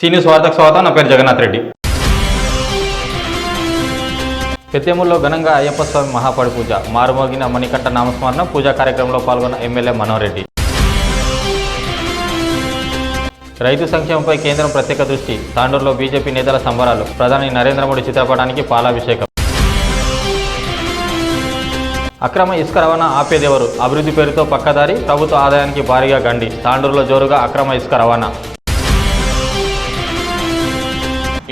Senior స్వార్థకు స్వాగతం. నా పేరు జగన్నాథ్ రెడ్డి. పెత్తేముల్లో ఘనంగా అయ్యప్ప స్వామి మహాపడి పూజ. మారుమోగిన మణికంఠ నామస్మరణ పూజా కార్యక్రమంలో పాల్గొన్న ఎమ్మెల్యే మనోహరెడ్డి రైతు సంక్షేమంపై కేంద్రం ప్రత్యేక దృష్టి. తాండూరులో బీజేపీ నేతల సంబరాలు. ప్రధాని నరేంద్ర మోడీ చిత్రపటానికి పాలాభిషేకం. అక్రమ ఇసుక రవాణా ఆపేదెవరు? అభివృద్ధి పేరుతో పక్కదారి ప్రభుత్వ ఆదాయానికి భారీగా గండి. తాండూరులో జోరుగా అక్రమ ఇసుక రవాణా.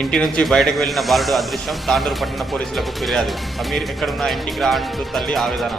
ఇంటి నుంచి బయటకు వెళ్ళిన బాలుడు అదృశ్యం తాండూరు పట్టణ పోలీసులకు ఫిర్యాదు. సమీర్ ఎక్కడున్నా ఇంటికి రా అంటూ తల్లి ఆవేదన.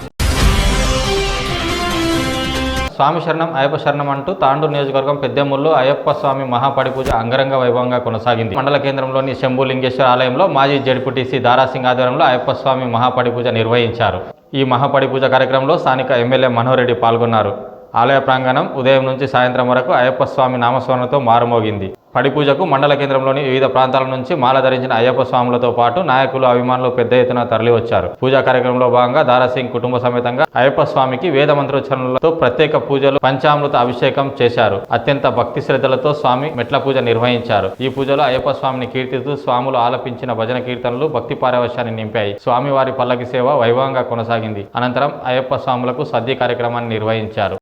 స్వామి శరణం అయ్యప్ప శరణం అంటూ తాండూరు నియోజకవర్గం పెద్దెమ్మూరులో అయ్యప్ప స్వామి మహాపడిపూజ అంగరంగ వైభవంగా కొనసాగింది. మండల కేంద్రంలోని శంభులింగేశ్వర ఆలయంలో మాజీ జడ్పీటీసీ దారాసింగ్ ఆధ్వర్యంలో అయ్యప్ప స్వామి మహాపడిపూజ నిర్వహించారు. ఈ మహాపడిపూజ కార్యక్రమంలో స్థానిక ఎమ్మెల్యే మనోహర్ రెడ్డి పాల్గొన్నారు. ఆలయ ప్రాంగణం ఉదయం నుంచి సాయంత్రం వరకు అయ్యప్ప స్వామి నామస్మరణతో మారుమోగింది. పడిపూజకు మండల కేంద్రంలోని వివిధ ప్రాంతాల నుంచి మాల ధరించిన అయ్యప్ప స్వాములతో పాటు నాయకులు అభిమానులు పెద్ద ఎత్తున తరలివచ్చారు. పూజా కార్యక్రమంలో భాగంగా దారాసింగ్ కుటుంబ సమేతంగా అయ్యప్ప స్వామికి వేద మంత్రోచ్చరణలతో ప్రత్యేక పూజలు పంచామృత అభిషేకం చేశారు. అత్యంత భక్తి శ్రద్ధలతో స్వామి మెట్ల పూజ నిర్వహించారు. ఈ పూజలో అయ్యప్ప స్వామిని కీర్తిస్తూ స్వాములు ఆలపించిన భజన కీర్తనలు భక్తి పారవశ్యాన్ని నింపాయి. స్వామి వారి పల్లకి సేవ వైభవంగా కొనసాగింది. అనంతరం అయ్యప్ప స్వాములకు సద్య కార్యక్రమాన్ని నిర్వహించారు.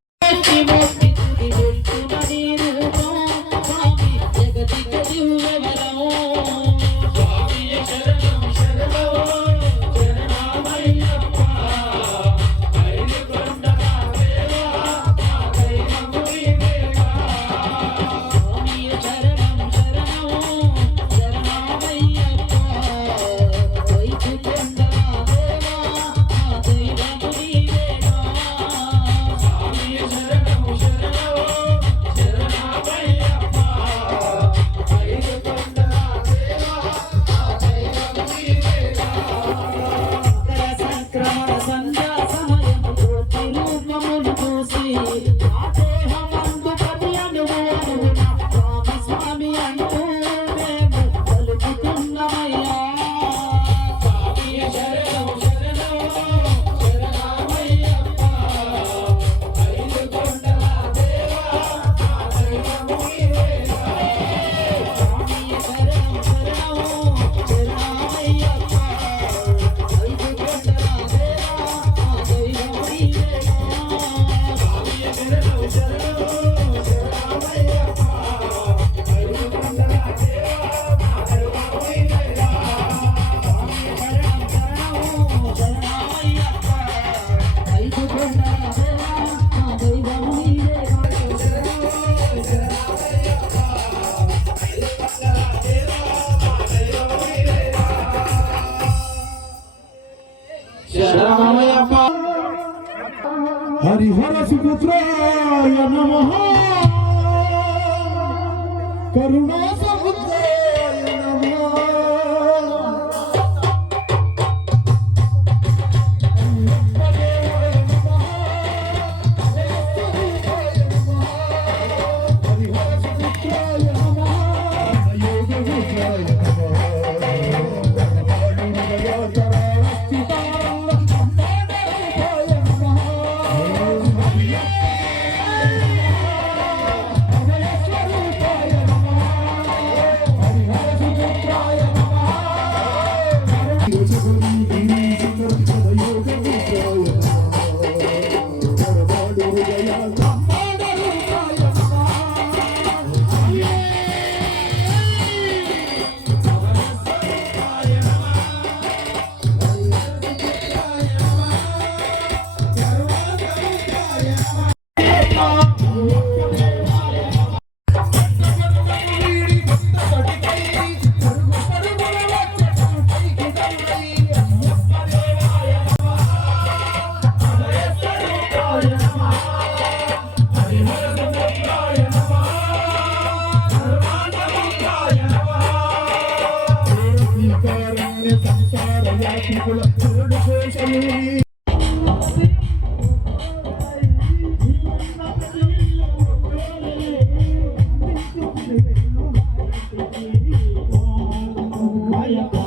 Hallelujah.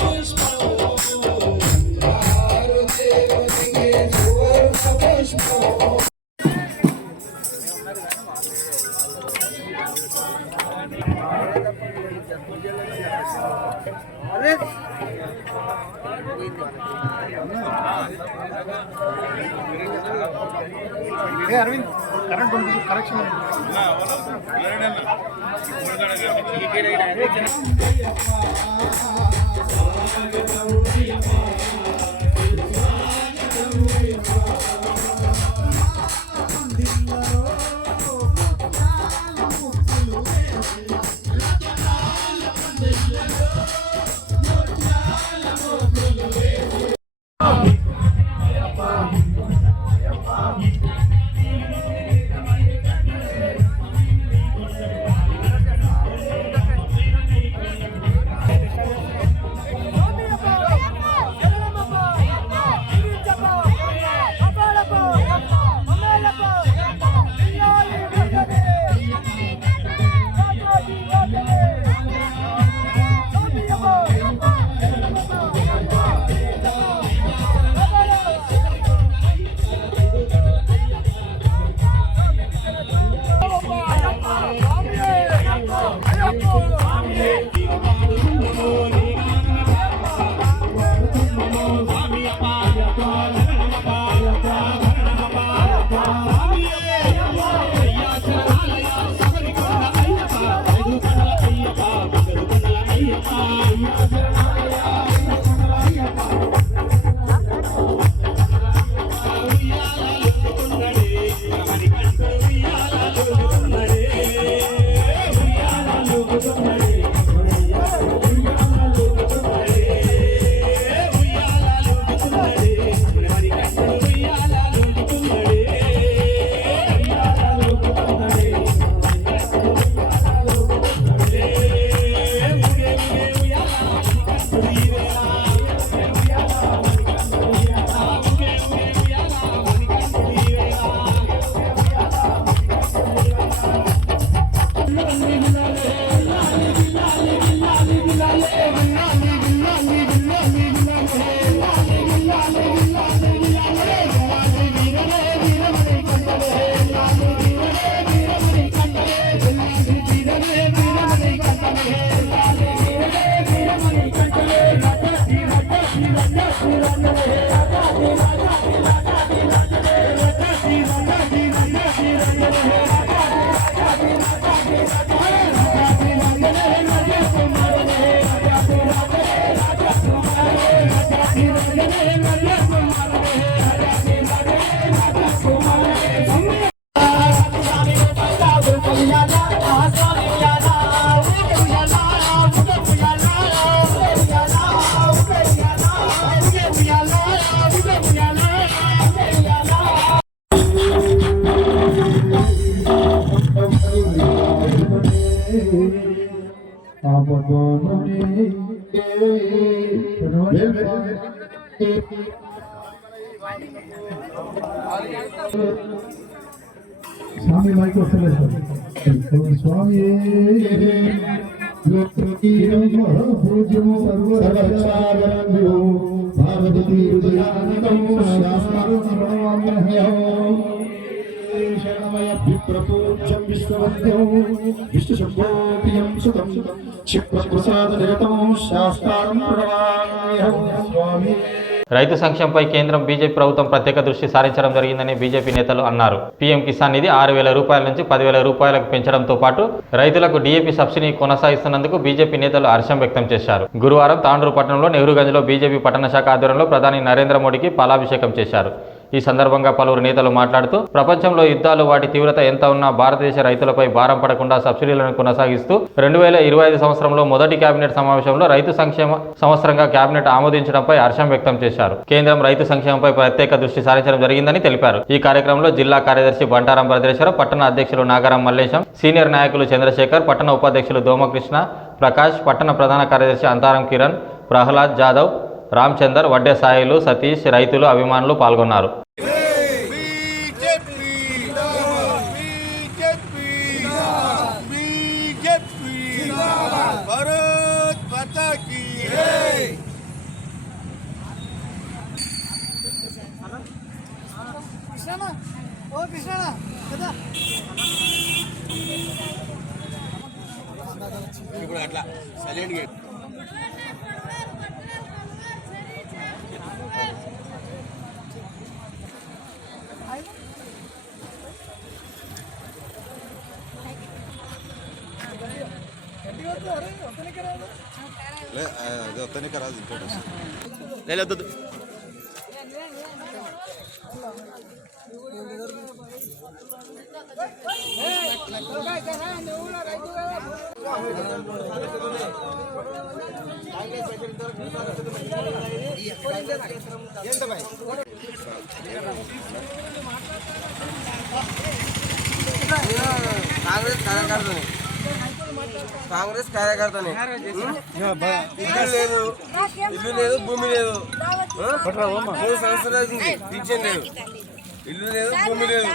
ఏ అరవింద్ కరెంట్ ఉంది కరెక్షన్ ఉంది Sami Michael Selector. Sami, you took శరణమయభిప్రపూజ్యం విశ్వవద్యం విష్ణుశబ్దోపియం సుతం. క్షిప్రప్రసాదనిరతం శాస్త్రం ప్రణవామ్యహం స్వామి. రైతు సంక్షేమంపై కేంద్రం బీజేపీ ప్రభుత్వం ప్రత్యేక దృష్టి సారించడం జరిగిందని బీజేపీ నేతలు అన్నారు. పీఎం కిసాన్ నిధి ఆరు వేల రూపాయల నుంచి పదివేల రూపాయలకు పెంచడంతో పాటు రైతులకు డీఏపీ సబ్సిడీ కొనసాగిస్తున్నందుకు బీజేపీ నేతలు హర్షం వ్యక్తం చేశారు. గురువారం తాండూరు పట్టణంలో నెహ్రూగంజ్లో బీజేపీ పట్టణ శాఖ ఆధ్వర్యంలో ప్రధాని నరేంద్ర మోడీకి పాలాభిషేకం చేశారు. ఈ సందర్భంగా పలువురు నేతలు మాట్లాడుతూ ప్రపంచంలో యుద్ధాలు వాటి తీవ్రత ఎంత ఉన్నా భారతదేశ రైతులపై భారం పడకుండా సబ్సిడీలను కొనసాగిస్తూ రెండు వేల ఇరవై ఐదు సంవత్సరంలో మొదటి కేబినెట్ సమావేశంలో రైతు సంక్షేమ సంవత్సరంగా కేబినెట్ ఆమోదించడంపై హర్షం వ్యక్తం చేశారు. కేంద్రం రైతు సంక్షేమంపై ప్రత్యేక దృష్టి సారించడం జరిగిందని తెలిపారు. ఈ కార్యక్రమంలో జిల్లా కార్యదర్శి బంటారం భద్రేశ్వర పట్టణ అధ్యక్షులు నాగారం మల్లేశం సీనియర్ నాయకులు చంద్రశేఖర్ పట్టణ ఉపాధ్యక్షులు దోమకృష్ణ ప్రకాష్ పట్టణ ప్రధాన కార్యదర్శి అంతారం కిరణ్ ప్రహ్లాద్ జాదవ్ రామచందర్ వడ్డే సాయిలు సతీష్ రైతులు అభిమానులు పాల్గొన్నారు. కాంగ్రెస్ కార్యకర్తని కాంగ్రెస్ కార్యకర్తని. ఇల్లు లేదు. ఇల్లు లేదు భూమి లేదు. మూడు సంవత్సరాలు అవుతుంది పింఛన్ లేదు. ఇల్లు లేదు భూమి లేదు.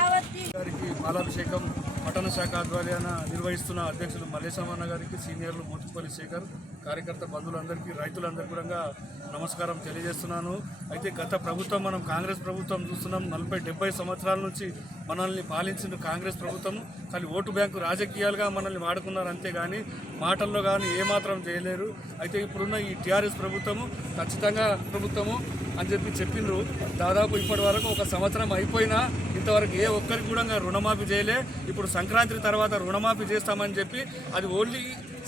గారికి పాలాభిషేకం పట్టణ శాఖ ఆధ్వర్యాన నిర్వహిస్తున్న అధ్యక్షులు మల్లేశమన్న గారికి సీనియర్లు మోతుపల్లి శేఖర్ కార్యకర్త బంధువులందరికీ రైతులందరికీ కూడా నమస్కారం తెలియజేస్తున్నాను. అయితే గత ప్రభుత్వం మనం కాంగ్రెస్ ప్రభుత్వం చూస్తున్నాం. నలభై డెబ్బై సంవత్సరాల నుంచి మనల్ని పాలించిన కాంగ్రెస్ ప్రభుత్వం. కానీ ఓటు బ్యాంకు రాజకీయాలుగా మనల్ని వాడుకున్నారు అంతేగాని మాటల్లో కానీ ఏమాత్రం చేయలేరు. అయితే ఇప్పుడున్న ఈ టీఆర్ఎస్ ప్రభుత్వము ఖచ్చితంగా ప్రభుత్వము అని చెప్పి చెప్పిండ్రు. దాదాపు ఇప్పటి వరకు ఒక సంవత్సరం అయిపోయినా ఇంతవరకు ఏ ఒక్కరికి కూడా రుణమాఫీ చేయలే. ఇప్పుడు సంక్రాంతి తర్వాత రుణమాఫీ చేస్తామని చెప్పి అది ఓన్లీ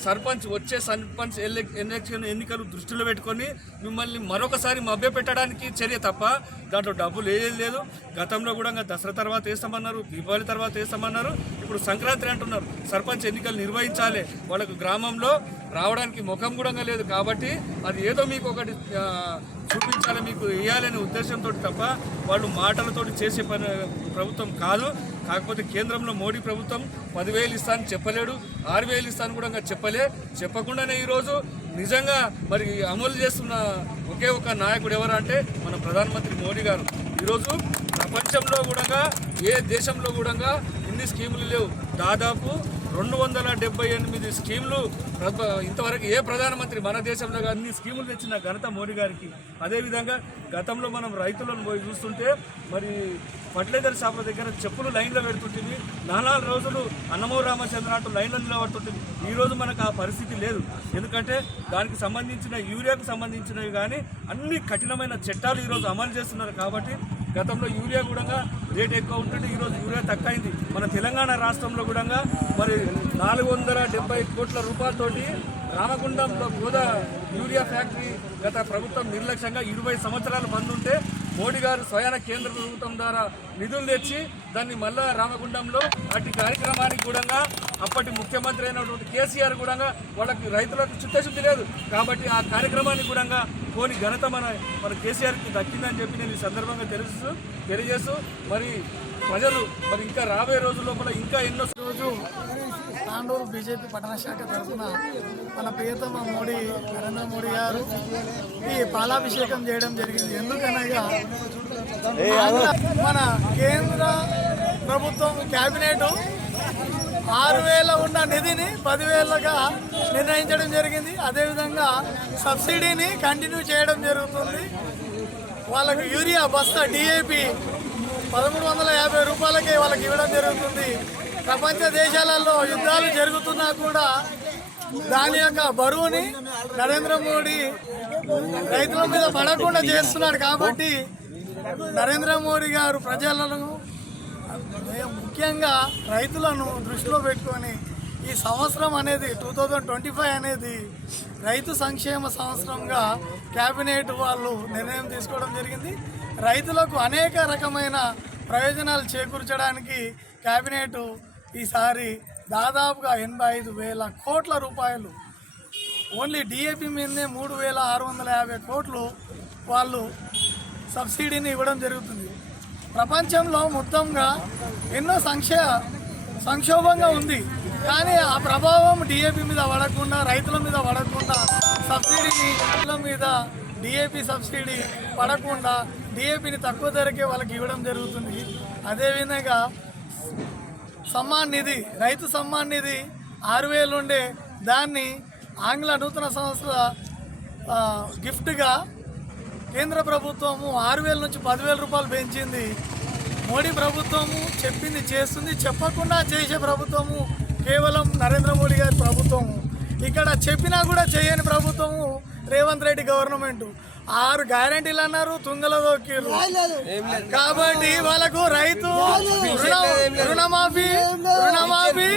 సర్పంచ్ వచ్చే సర్పంచ్ ఎలక్- ఎలక్షన్ ఎన్నికలు దృష్టిలో పెట్టుకొని మిమ్మల్ని మరొకసారి మభ్య పెట్టడానికి చర్య తప్ప దాంట్లో డబ్బులు ఏది లేదు. గతంలో కూడా దసరా తర్వాత వేస్తామన్నారు దీపావళి తర్వాత వేస్తామన్నారు. ఇప్పుడు సంక్రాంతి అంటున్నారు సర్పంచ్ ఎన్నికలు నిర్వహించాలి. వాళ్ళకు గ్రామంలో రావడానికి ముఖం కూడా లేదు కాబట్టి అది ఏదో మీకు ఒకటి చూపించాలి మీకు వేయాలనే ఉద్దేశంతో తప్ప వాళ్ళు మాటలతోటి చేసే పని ప్రభుత్వం కాదు. కాకపోతే కేంద్రంలో మోడీ ప్రభుత్వం పదివేలు ఇస్తానని చెప్పలేడు ఆరు వేలు ఇస్తాను కూడా ఇంకా చెప్పలే. చెప్పకుండానే ఈరోజు నిజంగా మరి అమలు చేస్తున్న ఒకే ఒక నాయకుడు ఎవరంటే మన ప్రధానమంత్రి మోడీ గారు. ఈరోజు ప్రపంచంలో కూడా ఏ దేశంలో కూడా ఎన్ని స్కీములు లేవు? దాదాపు రెండు వందల డెబ్బై ఎనిమిది స్కీములు ఇంతవరకు ఏ ప్రధానమంత్రి మన దేశంలో అన్ని స్కీములు తెచ్చిన ఘనత మోడీ గారికి. అదేవిధంగా గతంలో మనం రైతులను పోయి చూస్తుంటే మరి ఫర్టిలైజర్ షాపుల దగ్గర చెప్పులు లైన్లో పెడుతుంటుంది నాలుగు రోజులు అన్నమో రామచంద్ర అంటూ లైన్లో నిలబడుతుంటుంది ఈ రోజు మనకు ఆ పరిస్థితి లేదు. ఎందుకంటే దానికి సంబంధించిన యూరియాకు సంబంధించినవి కానీ అన్ని కఠినమైన చట్టాలు ఈరోజు అమలు చేస్తున్నారు కాబట్టి గతంలో యూరియా కూడా రేట్ ఎక్కువ ఉంటుంటే ఈరోజు యూరియా తక్కువైంది. మన తెలంగాణ రాష్ట్రంలో కూడా మరి నాలుగు వందల డెబ్బై కోట్ల రూపాయలతోటి రామగుండం గోదా యూరియా ఫ్యాక్టరీ గత ప్రభుత్వం నిర్లక్ష్యంగా ఇరవై సంవత్సరాలు బంద్ ఉంటే మోడీ గారు స్వయాన కేంద్ర ప్రభుత్వం ద్వారా నిధులు తెచ్చి దాన్ని మళ్ళా రామగుండంలో అటు కార్యక్రమానికి కూడా అప్పటి ముఖ్యమంత్రి అయినటువంటి కేసీఆర్ కూడా వాళ్ళకి రైతులకు చిత్తశుద్ధి లేదు. కాబట్టి ఆ కార్యక్రమాన్ని కూడా పోని ఘనత మన మన కేసీఆర్కి దక్కిందని చెప్పి నేను ఈ సందర్భంగా తెలుసు తెలియజేస్తూ మరి ప్రజలు మరి ఇంకా రాబోయే రోజుల లోపల ఇంకా ఎన్నో రోజు తాండూరు బీజేపీ పట్టణ శాఖ తరఫున మన ప్రియతమ మోడీ నరేంద్ర మోడీ గారు ఈ పాలాభిషేకం చేయడం జరిగింది. ఎందుకనగా మన కేంద్ర ప్రభుత్వం కేబినెట్ ఆరు వేల ఉన్న నిధిని పదివేలుగా నిర్ణయించడం జరిగింది. అదేవిధంగా సబ్సిడీని కంటిన్యూ చేయడం జరుగుతుంది. వాళ్ళకి యూరియా బస్తా డిఏపి పదమూడు వందల యాభై రూపాయలకే వాళ్ళకి ఇవ్వడం జరుగుతుంది. ప్రపంచ దేశాలలో యుద్ధాలు జరుగుతున్నా కూడా దాని యొక్క బరువుని నరేంద్ర మోడీ రైతుల మీద పడకుండా చేస్తున్నాడు కాబట్టి నరేంద్ర మోడీ గారు ప్రజలను ముఖ్యంగా రైతులను దృష్టిలో పెట్టుకొని ఈ సంవత్సరం అనేది టూ థౌజండ్ ట్వంటీ ఫైవ్ అనేది రైతు సంక్షేమ సంవత్సరంగా క్యాబినెట్ వాళ్ళు నిర్ణయం తీసుకోవడం జరిగింది. రైతులకు అనేక రకమైన ప్రయోజనాలు చేకూర్చడానికి క్యాబినెట్ ఈసారి దాదాపుగా ఎనభై ఐదు వేల కోట్ల రూపాయలు. ఓన్లీ డిఏపి మీదనే మూడు వేల ఆరు వందల యాభై కోట్లు వాళ్ళు సబ్సిడీని ఇవ్వడం జరుగుతుంది. ప్రపంచంలో మొత్తంగా ఎన్నో సంక్షే సంక్షోభంగా ఉంది. కానీ ఆ ప్రభావం డిఏపి మీద పడకుండా రైతుల మీద పడకుండా సబ్సిడీని రైతుల మీద డిఏపి సబ్సిడీ పడకుండా డిఏపిని తక్కువ ధరకే వాళ్ళకి ఇవ్వడం జరుగుతుంది. అదేవిధంగా సమ్మాన్ నిధి రైతు సమ్మాన్ నిధి ఆరు వేలు ఉండే దాన్ని ఆంగ్ల నూతన సంవత్సర గిఫ్ట్గా కేంద్ర ప్రభుత్వము ఆరు వేల నుంచి పదివేల రూపాయలు పెంచింది. మోడీ ప్రభుత్వము చెప్పింది చేస్తుంది చెప్పకుండా చేసే ప్రభుత్వము కేవలం నరేంద్ర మోడీ గారి ప్రభుత్వము. ఇక్కడ చెప్పినా కూడా చేయని ప్రభుత్వము రేవంత్ రెడ్డి గవర్నమెంటు. ఆరు గ్యారంటీలు అన్నారు తుంగలో దొక్కిర్రు కాబట్టి వాళ్ళకు రైతు రుణ- రుణమాఫీ రుణమాఫీ.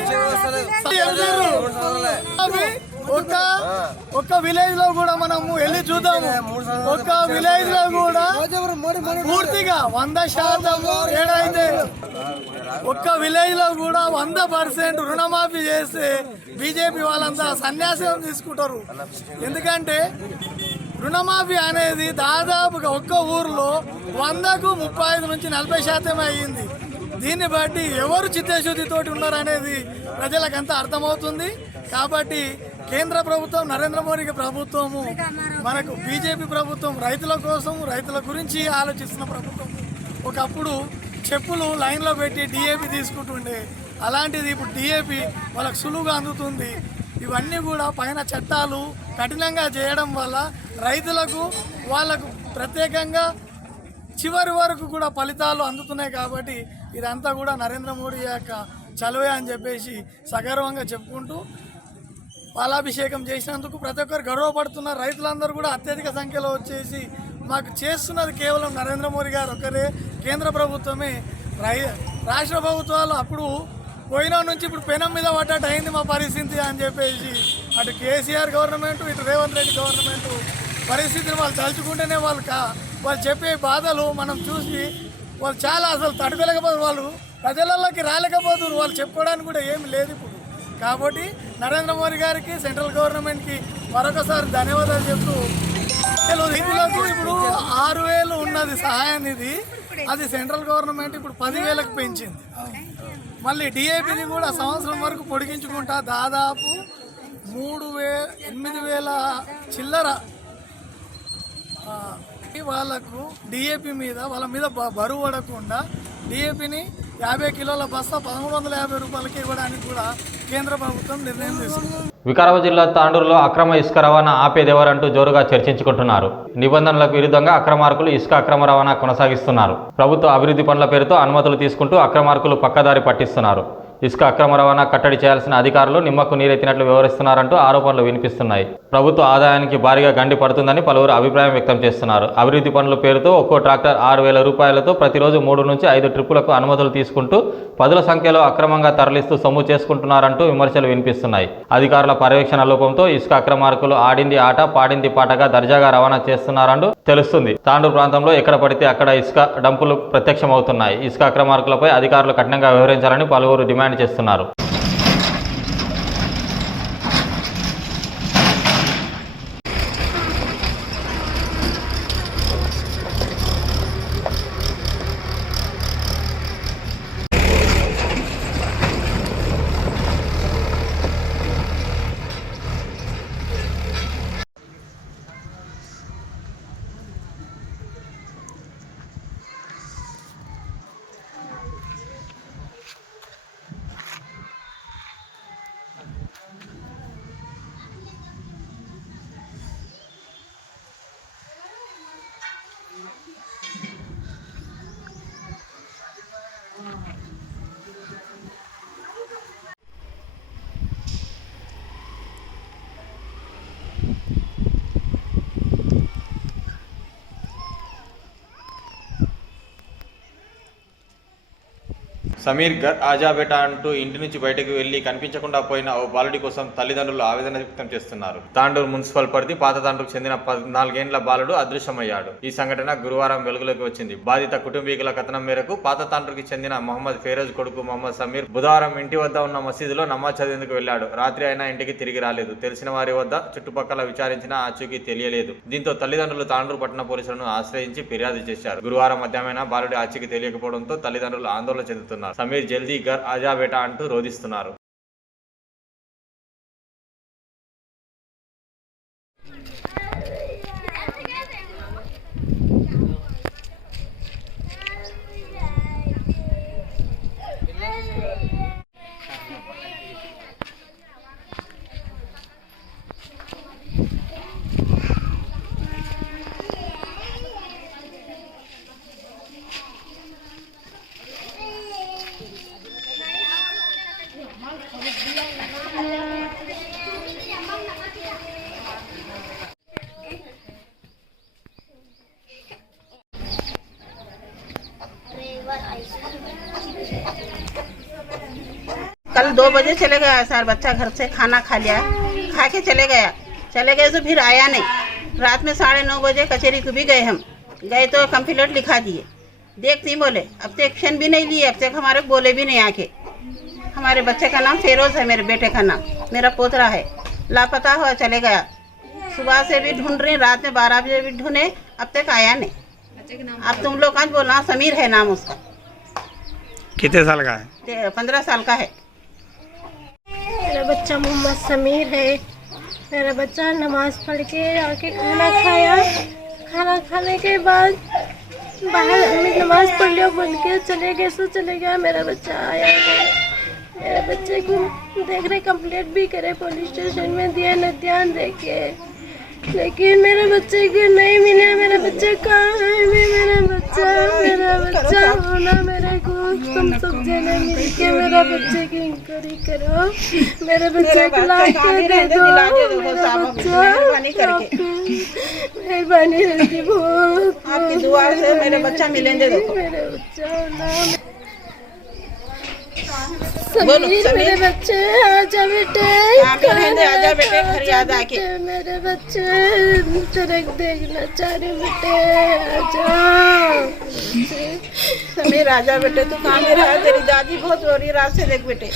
ఒక్క ఒక్క విలేజ్లో కూడా మనము వెళ్ళి చూద్దాము. ఒక్క విలేజ్లో కూడా పూర్తిగా వంద శాతం ఏడైతే ఒక్క విలేజ్లో కూడా వంద పర్సెంట్ రుణమాఫీ చేస్తే బీజేపీ వాళ్ళంతా సన్యాసం తీసుకుంటారు. ఎందుకంటే రుణమాఫీ అనేది దాదాపుగా ఒక్క ఊర్లో వందకు ముప్పై ఐదు నుంచి నలభై శాతం అయ్యింది. దీన్ని బట్టి ఎవరు చిత్తశుద్ధితోటి ఉన్నారనేది ప్రజలకంతా అర్థమవుతుంది. కాబట్టి కేంద్ర ప్రభుత్వం నరేంద్ర మోడీ ప్రభుత్వము మనకు బీజేపీ ప్రభుత్వం రైతుల కోసం రైతుల గురించి ఆలోచిస్తున్న ప్రభుత్వం. ఒకప్పుడు చెప్పులు లైన్లో పెట్టి డిఏపి తీసుకుంటుండే. అలాంటిది ఇప్పుడు డిఏపి వాళ్ళకు సులువుగా అందుతుంది. ఇవన్నీ కూడా పైన చట్టాలు కఠినంగా చేయడం వల్ల రైతులకు వాళ్ళకు ప్రత్యేకంగా చివరి వరకు కూడా ఫలితాలు అందుతున్నాయి కాబట్టి ఇదంతా కూడా నరేంద్ర మోడీ యొక్క చలువే అని చెప్పేసి సగర్వంగా చెప్పుకుంటూ పాలాభిషేకం చేసినందుకు ప్రతి ఒక్కరు గర్వపడుతున్నారు రైతులందరూ కూడా అత్యధిక సంఖ్యలో వచ్చేసి మాకు చేస్తున్నది కేవలం నరేంద్ర మోడీ గారు ఒకరే కేంద్ర ప్రభుత్వమే. రై రాష్ట్ర ప్రభుత్వాలు అప్పుడు పోయిన నుంచి ఇప్పుడు పెనం మీద పడ్డట్టు అయింది మా పరిస్థితి అని చెప్పేసి అటు కేసీఆర్ గవర్నమెంట్ ఇటు రేవంత్ రెడ్డి గవర్నమెంట్ పరిస్థితిని వాళ్ళు తలుచుకుంటేనే వాళ్ళు కా వాళ్ళు చెప్పే బాధలు మనం చూసి వాళ్ళు చాలా అసలు తట్టుకోలేకపోతారు వాళ్ళు. ప్రజలలోకి రాలేకపోతున్నారు వాళ్ళు చెప్పుకోవడానికి కూడా ఏమి లేదు ఇప్పుడు. కాబట్టి నరేంద్ర మోడీ గారికి సెంట్రల్ గవర్నమెంట్కి మరొకసారి ధన్యవాదాలు చెప్తూ ఇప్పుడు ఆరు వేలు ఉన్నది సహాయం నిధి అది సెంట్రల్ గవర్నమెంట్ ఇప్పుడు పదివేలకు పెంచింది. మళ్ళీ డిఏపిని కూడా సంవత్సరం వరకు పొడిగించుకుంటా దాదాపు మూడు వే ఎనిమిది వేల చిల్లర వాళ్ళకు డిఏపి మీద వాళ్ళ మీద బ- బరువు పడకుండా డిఏపిని యాభై కిలోల బస్తా పదమూడు వందల యాభై రూపాయలకి ఇవ్వడానికి కూడా కేంద్ర ప్రభుత్వం నిర్ణయం తీసుకుంది. వికారాబాద్ జిల్లా తాండూరులో అక్రమ ఇసుక రవాణా ఆపేదెవరంటూ జోరుగా చర్చించుకుంటున్నారు. నిబంధనలకు విరుద్ధంగా అక్రమార్కులు ఇసుక అక్రమ రవాణా కొనసాగిస్తున్నారు. ప్రభుత్వ అభివృద్ధి పనుల పేరుతో అనుమతులు తీసుకుంటూ అక్రమార్కులు పక్కదారి పట్టిస్తున్నారు. ఇసుక అక్రమ రవాణా కట్టడి చేయాల్సిన అధికారులు నిమ్మకు నీరెత్తినట్లు వ్యవహరిస్తున్నారంటూ ఆరోపణలు వినిపిస్తున్నాయి. ప్రభుత్వ ఆదాయానికి భారీగా గండి పడుతుందని పలువురు అభిప్రాయం వ్యక్తం చేస్తున్నారు. అభివృద్ధి పనుల పేరుతో ఒక్కో ట్రాక్టర్ ఆరు వేల రూపాయలతో ప్రతిరోజు మూడు నుంచి ఐదు ట్రిప్పులకు అనుమతులు తీసుకుంటూ పదుల సంఖ్యలో అక్రమంగా తరలిస్తూ సొమ్ము చేసుకుంటున్నారంటూ విమర్శలు వినిపిస్తున్నాయి. అధికారుల పర్యవేక్షణ లోపంతో ఇసుక అక్రమార్కులు ఆడింది ఆట పాడింది పాటగా దర్జాగా రవాణా చేస్తున్నారంటూ తెలుస్తుంది. తాండూరు ప్రాంతంలో ఎక్కడ పడితే అక్కడ ఇసుక డంపులు ప్రత్యక్షమవుతున్నాయి. ఇసుక అక్రమార్కులపై అధికారులు కఠినంగా వ్యవహరించాలని పలువురు డిమాండ్ చేస్తున్నారు. సమీర్ గర్ ఆజాబేటా అంటూ ఇంటి నుంచి బయటకు వెళ్ళి కనిపించకుండా పోయిన ఓ బాలుడి కోసం తల్లిదండ్రులు ఆవేదన వ్యక్తం చేస్తున్నారు. తాండూరు మున్సిపల్ పరిధి పాత తాండూరుకు చెందిన పద్నాలుగేండ్ల బాలుడు అదృశ్యమయ్యాడు. ఈ సంఘటన గురువారం వెలుగులోకి వచ్చింది. బాధిత కుటుంబీకుల కథనం మేరకు పాత తాండూరుకి చెందిన మహమ్మద్ ఫేరోజ్ కొడుకు మహమ్మద్ సమీర్ బుధవారం ఇంటి వద్ద ఉన్న మసీదులో నమాజ్ చదివేందుకు వెళ్ళాడు రాత్రి అయినా ఇంటికి తిరిగి రాలేదు. తెలిసిన వారి వద్ద చుట్టుపక్కల విచారించిన ఆచూకీ తెలియలేదు. దీంతో తల్లిదండ్రులు తాండూరు పట్టణ పోలీసులను ఆశ్రయించి ఫిర్యాదు చేశారు. గురువారం మధ్యాహ్నం బాలుడి ఆచూకీ తెలియకపోవడంతో తల్లిదండ్రులు ఆందోళన చెందుతున్నారు. సమీర్ జల్దీ గర్ ఆజా బేటా అంటూ రోధిస్తున్నారు. दो बजे चले गया सर बच्चा घर से खाना खा लिया खा के चले गया। चले गए तो फिर आया नहीं। रात में साढ़े नौ बजे कचहरी को भी गए हम। गए तो कंप्लेंट लिखा दिए। देख नहीं बोले अब तक एक्शन भी नहीं लिए अब तक हमारे बोले भी नहीं आके। हमारे बच्चे का नाम फेरोज है मेरे बेटे का नाम। मेरा पोतरा है। लापता हुआ चले गया। सुबह से भी ढूंढ रहे रात में बारह बजे भी ढूंढे अब तक आया नहीं। अब तुम लोग आज बोलना समीर है नाम उसका। कितने साल का है? पंद्रह साल का है। बच्चा मोहम्मद समीर है। मेरा बच्चा नमाज़ पढ़ के आके खाना खाया। खाना खाने के बाद बाहर हमें नमाज़ पढ़ लिया बोल के चले गए, सो चले गया। मेरा बच्चा आया मेरे बच्चे को देख रहे कंप्लेंट भी करे पुलिस स्टेशन में दिया, न ध्यान दे के। लेकिन मेरे बच्चे को नहीं मिला। मेरा बच्चा कहाँ है? मेरा बच्चा मेरा बच्चा होना मेरे को तुम सब जने मिल के मेरा बच्चे की इंक्वायरी करो। मेरे बच्चे को ला के दे दो मेरा बच्चा। मेहरबानी करके। बहुत। आपकी दुआ से मेरे बच्चा मिलेंगे देखो। मेरे बच्चा बोलो, समीर। मेरे बच्चे आजा बेटे आजा बेटे, घर याद आके। मेरे बच्चे देखना चाह रहे बेटे आजा समीर राजा बेटे तू कहाँ में है तेरी दादी बहुत रो रही रात से देख बेटे